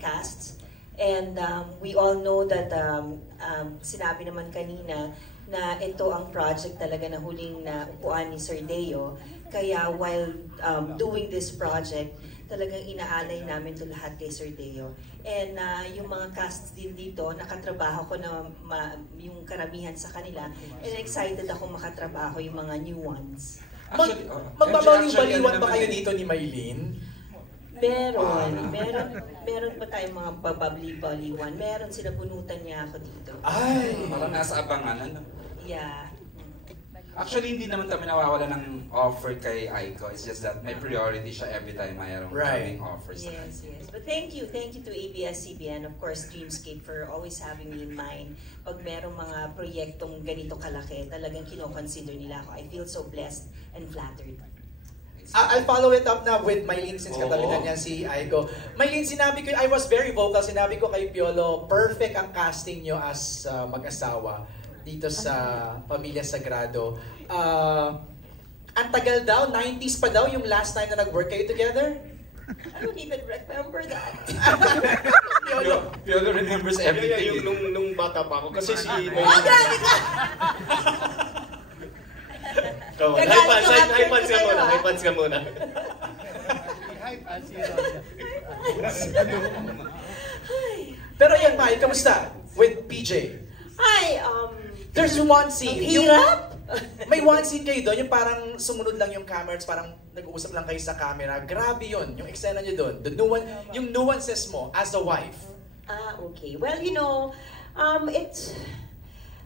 casts. And we all know that sinabi naman kanina na ito ang project talaga na huling na upuan ni Sir Deo. Kaya while doing this project, talagang inaalay namin ito lahat kay Sir Deo. And yung mga casts din dito, nakatrabaho ko na yung karamihan sa kanila. And excited ako makatrabaho yung mga new ones. Magbabaliwan ba kayo dito ni Maylene? Meron pa tayong mga babali-baliwan. Meron sila, bunutan niya ako dito. Ay! Parang nasa abangan, ano? Yeah. Actually, hindi naman kami nawawala ng offer kay Aiko. It's just that may priority siya every time mayroong coming offers. Yes. But thank you to ABS-CBN, of course, Dreamscape, for always having me in mind. Pag merong mga proyektong ganito kalaki, talagang kino-consider nila ako. I feel so blessed and flattered. I'll follow it up na with Maylene since katabi na niya si Aiko. Maylene, sinabi ko, I was very vocal, sinabi ko kay Piolo, perfect ang casting nyo as mag-asawa dito sa Pamilya Sagrado. Ang tagal daw, 90s pa daw yung last time na nag-work kayo together? I don't even remember that. Piolo remembers everything. Nung bata pa ako, kasi si Maylene... Oh, grabe ka! High pants ka muna. Pero yan, Mai, kamusta with PJ? Hi, There's one scene. hirap? May one scene kayo doon, yung parang sumunod lang yung cameras, parang nag-uusap lang kayo sa camera. Grabe yun, yung eksena nyo doon. Yung nuances mo as a wife. Okay. Well, it's...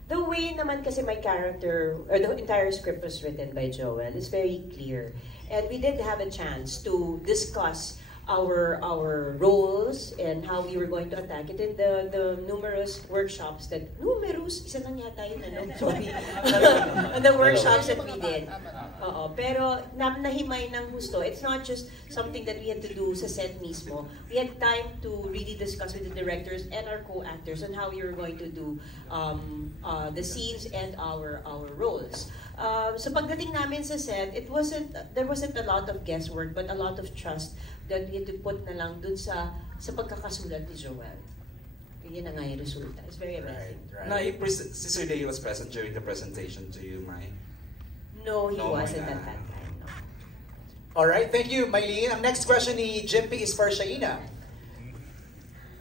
The way naman kasi my character, or the entire script was written by Joel, is very clear. And we did have a chance to discuss our roles and how we were going to attack it in the numerous workshops that, isa lang yata yun, sorry. And the workshops that we did. Pero nahimay ng husto. It's not just something that we had to do sa set mismo. We had time to really discuss with the directors and our co-actors on how we were going to do the scenes and our roles. So pagdating namin sa set, there wasn't a lot of guesswork, but a lot of trust that we had to put na lang dun sa pagkakasulat ni Joel. Yun na nga yung resulta. It's very amazing. Right. Si Sir Deo was present during the presentation to you, Mai? No, he wasn't at that time. No. Alright, thank you, Maylene. Ang next question ni Jimpy is for Shaina.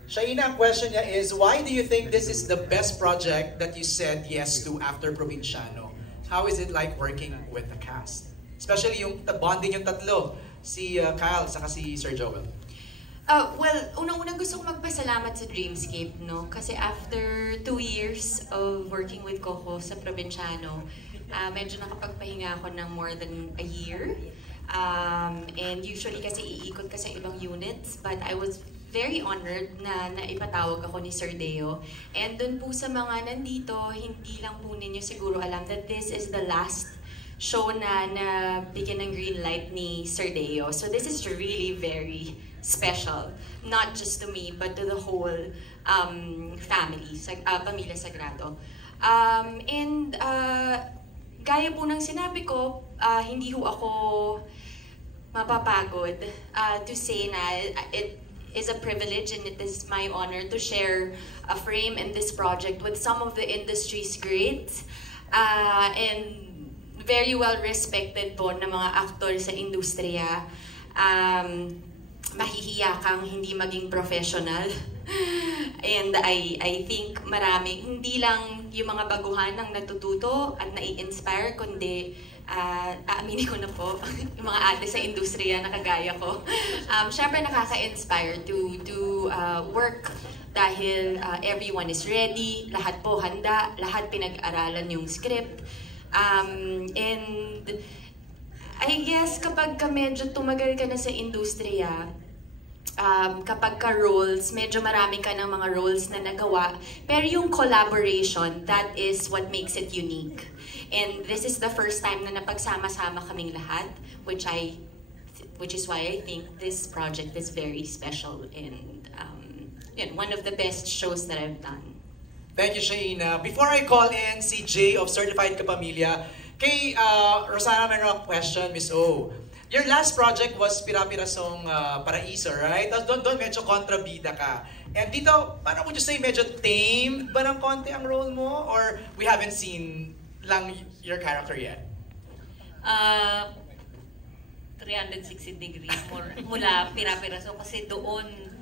Shaina, ang question niya is, why do you think this is the best project that you said yes to after Provinciano? How is it like working with the cast? Especially yung bonding yung tatlo, si Kyle saka si Sir Joel. Well, unang-unang gusto kong magpasalamat sa Dreamscape, no? Kasi after 2 years of working with Coco sa Provinciano, medyo nakapagpahinga ako ng more than a year. And usually kasi iikot ka sa ibang units, but I was very honored na naipatawag ako ni Sir Deo. And dun po sa mga nandito, hindi lang po ninyo siguro alam that this is the last show na bigyan ng green light ni Sir Deo. So this is really very special. Not just to me, but to the whole family, Pamilya Sagrado. Gaya po ng sinabi ko, hindi ho ako mapapagod to say na it is a privilege and it is my honor to share a frame in this project with some of the industry's greats and very well respected po na mga aktor sa industriya. Mahihiya kang hindi maging professional. And I think hindi lang yung mga baguhan ang natututo at nai-inspire, kundi aaminin ko na po, yung mga ate sa industriya na kagaya ko. Syempre nakaka-inspire to work dahil everyone is ready, lahat po handa, lahat pinag-aralan yung script. And I guess kapag medyo tumagal ka na sa industriya, kapag ka-roles, medyo marami ka ng mga roles na nagawa. Pero yung collaboration, that is what makes it unique. And this is the first time na napagsama-sama kaming lahat, which is why I think this project is very special and one of the best shows that I've done. Thank you, Shaina. Before I call in si Jay of Certified Kapamilya, kay Rosana, meron akong question, Miss O. Your last project was Pira-Pirasong Paraiso, right? Tapos doon medyo kontrabida ka. And dito, paano would you say, medyo tame ba ng konti ang role mo? Or we haven't seen lang your character yet? 360 degrees mula Pira-Piraso kasi doon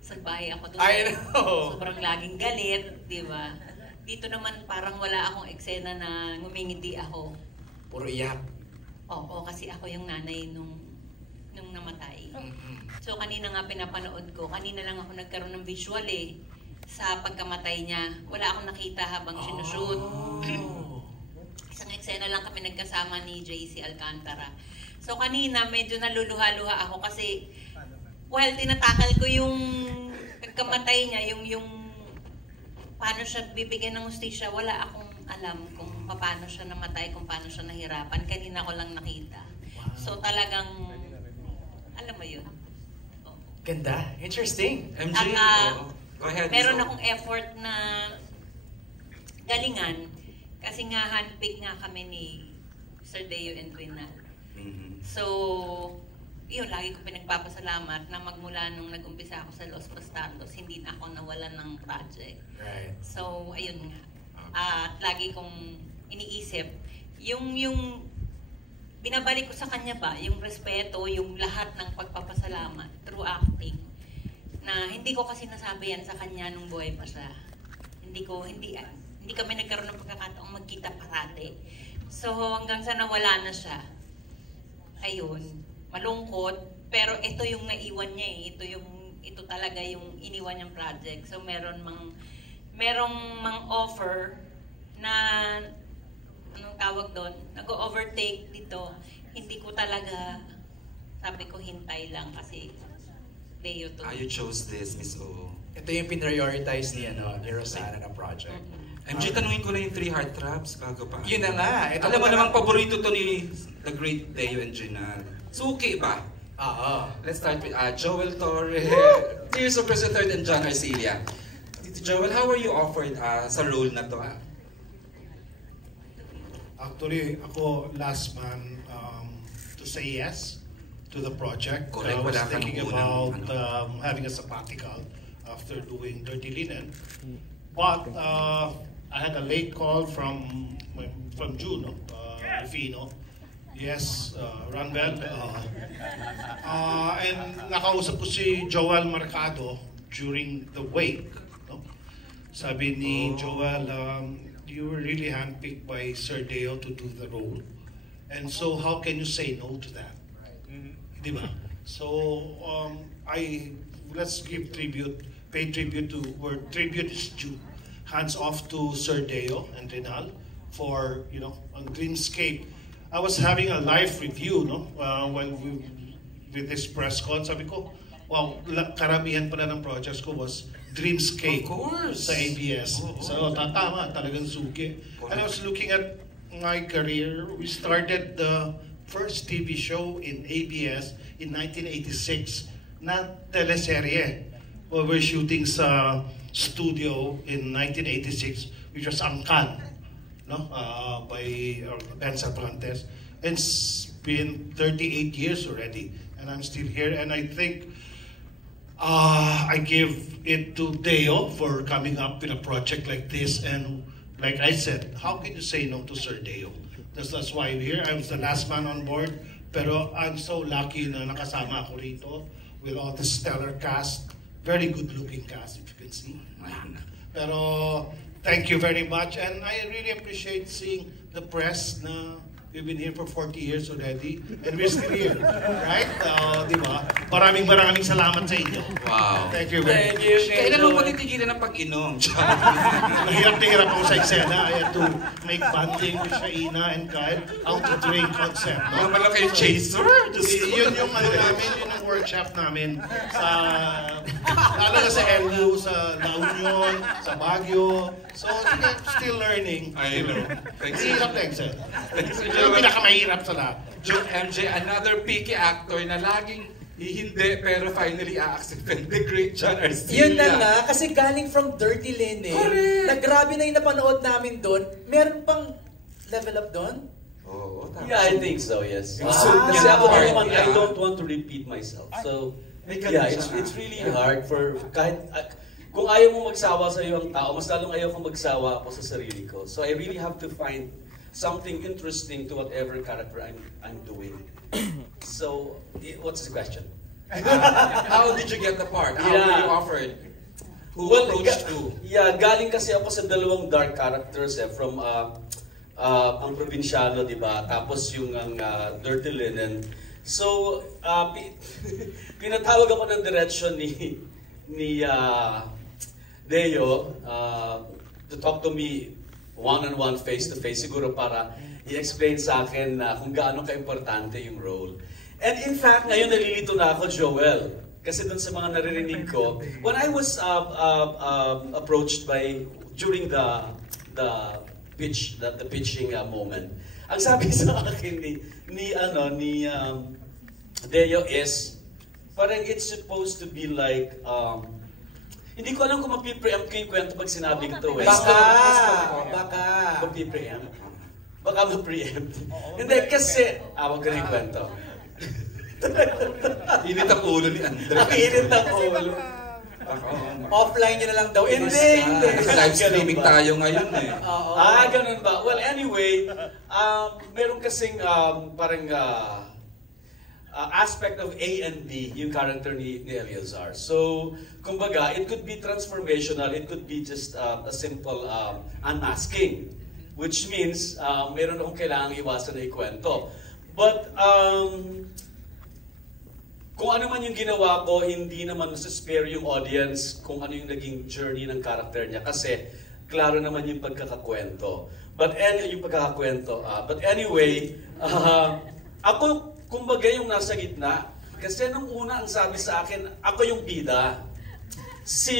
salbahe ako doon. I know. Sobrang laging galit, di ba? Dito naman parang wala akong eksena na ngumingiti ako. Puro iyak. Oo, kasi ako yung nanay nung namatay. So kanina nga pinapanood ko, kanina lang ako nagkaroon ng visual sa pagkamatay niya. Wala akong nakita habang sinushoot. Isang eksena lang kami nagkasama ni JC Alcantara. So kanina medyo naluluha-luha ako kasi while tinatakal ko yung pagkamatay niya, yung paano siya bibigyan ng hustisya, wala akong alam kung paano siya namatay, kung paano siya nahirapan. Kanina ko lang nakita. So talagang, alam mo yun. Ganda. Interesting. MJ, go ahead. Meron akong effort na galingan kasi nga handpick nga kami ni Sir Deo and Quinal. So, yun, lagi ko pinagpapasalamat na magmula nung nag-umpisa ako sa Los Bastardos, hindi na ako nawalan ng project. Right. So, ayun nga. At lagi kong iniisip, yung binabalik ko sa kanya ba, yung respeto, yung lahat ng pagpapasalamat through acting, na hindi ko kasi nasabi yan sa kanya nung buhay pa siya. Hindi kami nagkaroon ng pagkakataong magkita parati. So, hanggang sa nawala na siya, ayun, malungkot, pero ito yung naiwan niya ito talaga yung iniwan niyang project. So, merong mang offer na anong tawag doon, nag-overtake dito. Hindi ko talaga, sabi ko hintay lang kasi Deo to. You chose this, Miss O. Ito yung prioritize ni Rosana na project. MJ, tanungin ko na yung 3 heartthrobs bago pa. Yun na nga. Ito alam mo namang paborito to ni the great Deo and Jinal. Suki ba? Let's start with Joel Torre, Tears of Chris III and John Arcilia. Joel, how were you offered sa role na to? Actually, ako last man to say yes to the project. Correct, I was wala kang thinking unang, about having a sabbatical after doing Dirty Linen. But I had a late call from Juno, Rufino. Yes, Ranvel. And nakausap ko si Joel Mercado during the wake. No? Sabi ni Joel, you were really handpicked by Sir Deo to do the role. And so how can you say no to that? Di ba? So let's give tribute, pay tribute to where tribute is due. Hands off to Sir Deo and Rinal for, on Dreamscape. I was having a live review, with this press con. Sabi ko, wow, karamihan pala ng projects ko was Dreamscape. Of course. Sa ABS. So, tama, talagang suki. And I was looking at my career. We started the first TV show in ABS in 1986 na teleserye. We were shooting sa studio in 1986, which was Angkan, by Ben Sabrantes. And it's been 38 years already, and I'm still here. And I think I give it to Deo for coming up with a project like this. And like I said, how can you say no to Sir Deo? That's why I'm here. I was the last man on board, pero I'm so lucky na nakasama ako rito with all the stellar cast. Very good-looking cast, if you can see. Pero thank you very much, and I really appreciate seeing the press na we've been here for 40 years already, and we're still here, right? Di ba? Maraming salamat sa inyo. Wow. Thank you very much. Kailan mo matitigilan ng pag-inom? Mahirap na hirap ako sa eksena. I had to make bonding with Shaina and Kyle, how to drink concept. No? Naman lang kayo chaser? Yun yung namin, yun ang workshop namin sa lalo na sa LU, sa La Union, sa Baguio. So, still learning. I know. Thanks. Mahirap na eksena. Yung pinakamahirap sa lahat. MJ, another picky actor na laging hindi pero finally a-accepted. The great John Arcilia. Yun na nga, kasi galing from Dirty Linen. Correct. Na grabe na yung napanood namin doon. Meron pang level up doon? Oo. Tapos Yeah, I think so, yes. Yung Kasi suit niya, ako part naman, niya. I don't want to repeat myself. So, May ganun yeah, siya. it's really hard for kahit kung ayaw mo magsawa sa iyo ang tao, mas lalong ayaw kong magsawa ako sa sarili ko. So I really have to find something interesting to whatever character I'm doing. So, what's the question? How did you get the part? How were you offered? Who approached who? Yeah, galing kasi ako sa dalawang dark characters from ang probinsyano, di ba? Tapos yung ang Dirty Linen. So, pinatawag ako ng direction ni Deo to talk to me one-on-one, face-to-face, siguro para i-explain sa akin kung gaano ka-importante yung role. And in fact, ngayon nalilito na ako, Joel. Kasi dun sa mga naririnig ko, when I was approached during the pitching moment, ang sabi sa akin ni Deo is, parang it's supposed to be like, hindi ko alam kung mapipreempt ko yung kwento pag sinabi ko ito. Baka. Mapipreempt. Baka ma-preempt. Hindi, kasi, wag ko na yung kwento. Init ang ulo ni Andre. Ang init ang ulo. Offline nyo na lang daw. Hindi. Live streaming tayo ngayon eh. Ganun ba? Well, anyway, meron kasing parang aspect of A and B, yung character ni Eleazar. So, kumbaga, it could be transformational, it could be just a simple unmasking. Which means, meron akong kailangang iwasan na ikwento. But, kung ano man yung ginawa ko, hindi naman spare yung audience kung ano yung naging journey ng character niya. Kasi, klaro naman yung pagkakakwento. But anyway, ako, kumbaga yung nasa gitna. Kasi nung una, ang sabi sa akin, ako yung bida. Si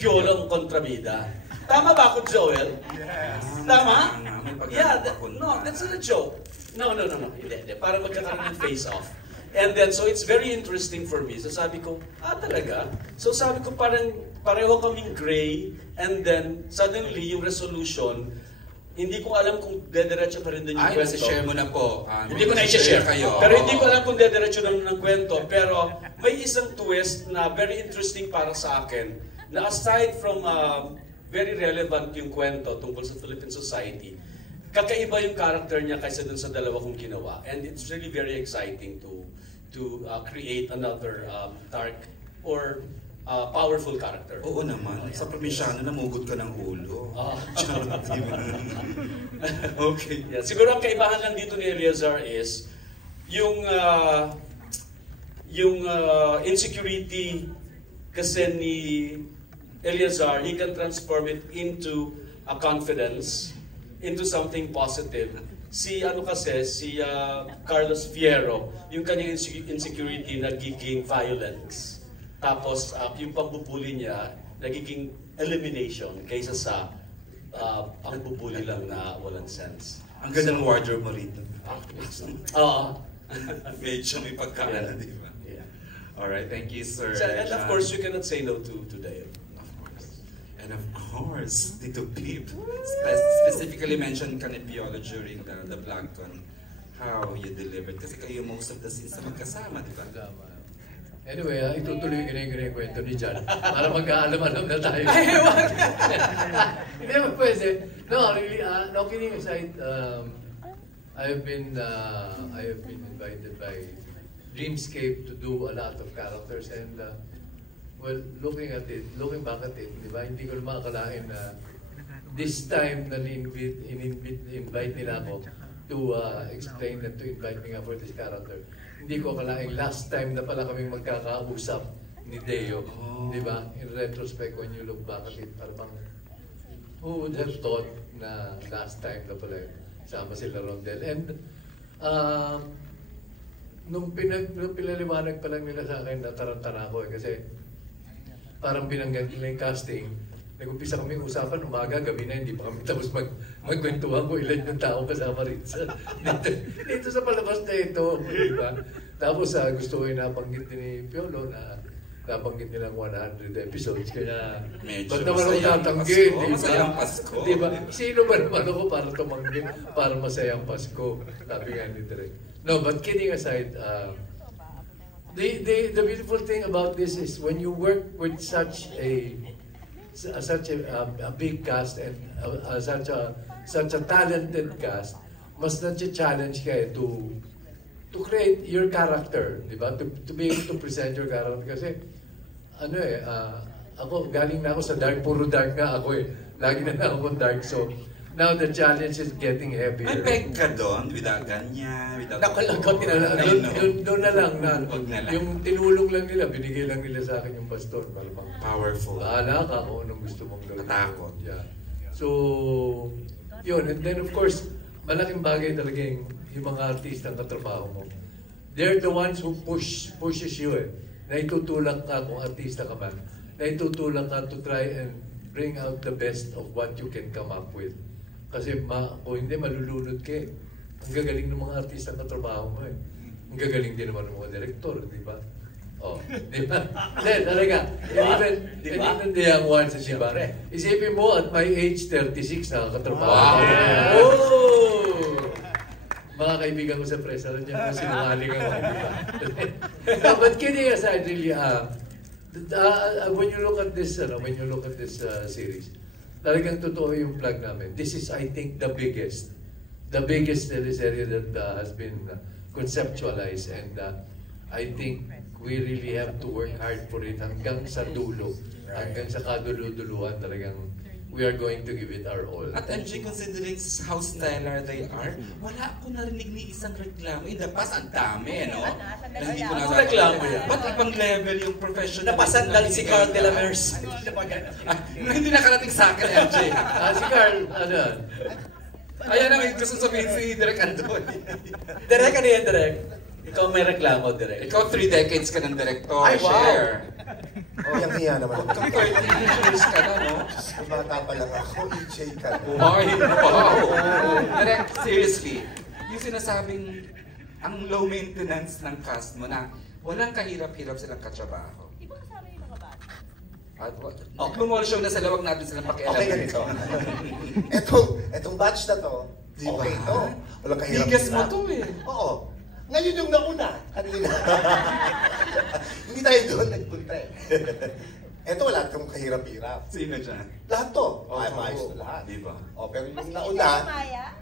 Piolo ang kontrabida. Tama ba ako, Joel? Yes. Tama? Yeah, that's not a joke. No. Hindi. Para magkakaroon ng face-off. And then, so it's very interesting for me. So sabi ko, talaga? So sabi ko, parang pareho kaming gray. And then, suddenly, yung resolution, hindi ko alam kung dediretso pa rin din yung kwento. share mo na po. Hindi ko na i-share kayo. Pero hindi ko alam kung dediretso na ng kwento. Pero may isang twist na very interesting para sa akin. Na aside from very relevant yung kwento tungkol sa Philippine society, kakaiba yung character niya kaysa dun sa dalawa kong ginawa. And it's really very exciting to create another dark or powerful character. Oo naman. Sa probinsyano, namugod ka ng ulo. Okay. Yeah. Siguro ang kaibahan lang dito ni Eleazar is yung insecurity kasi ni Eleazar, he can transform it into a confidence, into something positive. Si Carlos Fierro, yung kanyang insecurity nagiging violence. Tapos yung pambubuli niya nagiging elimination kaysa sa pangbubuli lang na walang sense. Ang ganda ng wardrobe mo rito. Oo. Medyo may pagkaala, di ba? Yeah. Alright, thank you, sir. And of course, you cannot say no to Deo. And of course, Tito Pip. Specifically mentioned ka ni Piolo during the Blackton. How you delivered. Kasi kayo most of the scenes na magkasama, di ba? Anyway, itutuloy ko na yung kwento ni John para magkaalam-alam na tayo. Hindi mo pwede. No, really, no kidding aside, I have been invited by Dreamscape to do a lot of characters and well, looking back at it, di ba, hindi ko naman akalain na this time na invite nila ako to explain and to invite me nga for this character. Hindi ko akalain last time na pala kaming magkakausap ni Deo. Di ba? In retrospect, when you look back at it, parang who would have thought na last time na pala sama sila Rondel. And nung pinaliwanag pa lang nila sa akin, natarantana ako kasi parang binanggit nila yung casting. Nag-umpisa kami usapan, umaga, gabi na, hindi pa kami tapos magkwentuhan ko ilan yung tao kasama rin dito sa palabas na ito. Diba? Tapos gusto ko yung nabanggit ni Piolo na nabanggit nilang 100 episodes, kaya Medyo ba't naman ako masayang tatanggi, Pasko, di ba? masayang Pasko. Di ba? Sino ba naman ako para tumanggi, para masayang Pasko? Sabi nga ni Direk. No, but kidding aside, the beautiful thing about this is when you work with such a big cast and such a talented cast, mas na-challenge ka to create your character, di ba? To be able to present your character. Kasi, ako, galing na ako sa dark, puro dark nga ako eh. Lagi na ako dark, so now the challenge is getting heavier. May peg ka doon, without ganyan, without... Nakalagot Doon na lang, yung tinulong lang nila, binigay lang nila sa akin yung baston. Powerful. Bahala ka kung anong gusto mong gawin. Natakot. Yeah. So, yun. And then of course, malaking bagay talaga yung mga artista ang katrabaho mo. They're the ones who pushes you eh. Naitutulak ka kung artista ka man. Naitutulak ka to try and bring out the best of what you can come up with. Kasi kung hindi, malulunod ka eh. Ang gagaling ng mga artista ang katrabaho mo eh. Ang gagaling din naman ng mga direktor, di ba? Oh, di ba? Hindi, talaga. Even the young ones, di ba? Isipin mo, at my age, 36, nakakatrabaho. Wow! Oh! Mga kaibigan ko sa press, alam niyo kung sinungaling ako, di ba? But kidding aside, really, when you look at this, series, talagang totoo yung plug namin. This is, I think, the biggest teleserye that has been conceptualized, and I think we really have to work hard for it hanggang sa dulo, hanggang sa kaduluduluhan talagang we are going to give it our all. At MJ, considering how stellar they are, wala akong narinig ni isang reklamo. In the past, ang dami, no? Hindi ko Ano reklamo yan? Ba't ibang level yung professional? Napasandal si Carl de la Merced. Hindi nakarating sa akin, MJ. Si Carl, ano? Ayan ang gusto sabihin si Direk Andoy. Direk, ano yan, Direk? Ikaw may reklamo, Direk. Ikaw 3 decades ka ng director. Ay, wow! Share. Oh, yung hiya naman ako. Kung 13 years ka na, no? Kung bata pa lang ako, EJ ka na. Ay, wow! Direk, seriously, yung sinasabing ang low maintenance ng cast mo na walang kahirap-hirap silang katrabaho. Di ba kasama yung mga bata? At lumol show na sila, wag natin silang pakialam. Okay, ganito. Etong batch na to, okay to. Walang kahirap. Bigas mo to eh. Oo. Ngayon yung nauna. Kanina. Hindi tayo doon nagpunta eh. Eto wala kang kahirap-hirap. Sino dyan? Lahat to. Ay, maayos na lahat. Di ba? Oh, pero yung Mas nauna... Maya?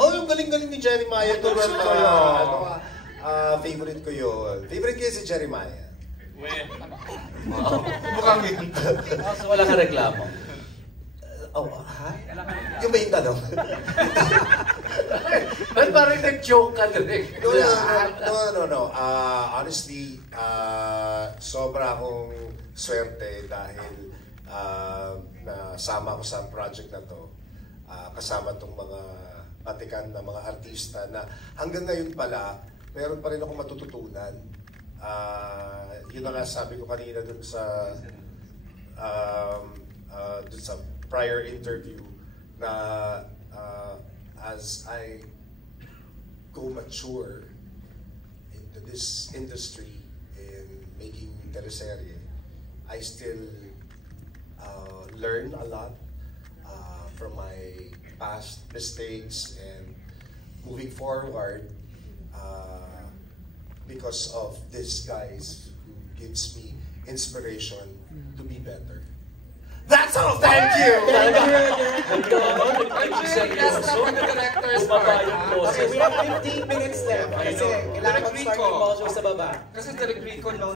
Oh, yung galing-galing ni Jeremiah. Tulad ko yun. Favorite ko yun. Favorite ko yun si Jeremiah. Mukhang yun. So wala ka reklamo? Oh, ha? Yung ba yung tanong? Ba't parang nag-joke ka, Direk? No. Honestly, sobra akong swerte dahil nasama ko sa project na to. Kasama tong mga batikan na mga artista na hanggang ngayon pala, meron pa rin akong matututunan. Yun na nga sabi ko kanina dun sa prior interview na as I go mature into this industry in making teleserye, I still learn a lot from my past mistakes, and moving forward because of these guys who gives me inspiration to be better. That's all. Thank you. Thank you. Last na for the director's part. Okay, we have 15 minutes left. Kasi kailangan mag-start yung ball show sa baba. Kasi Direk Rico, no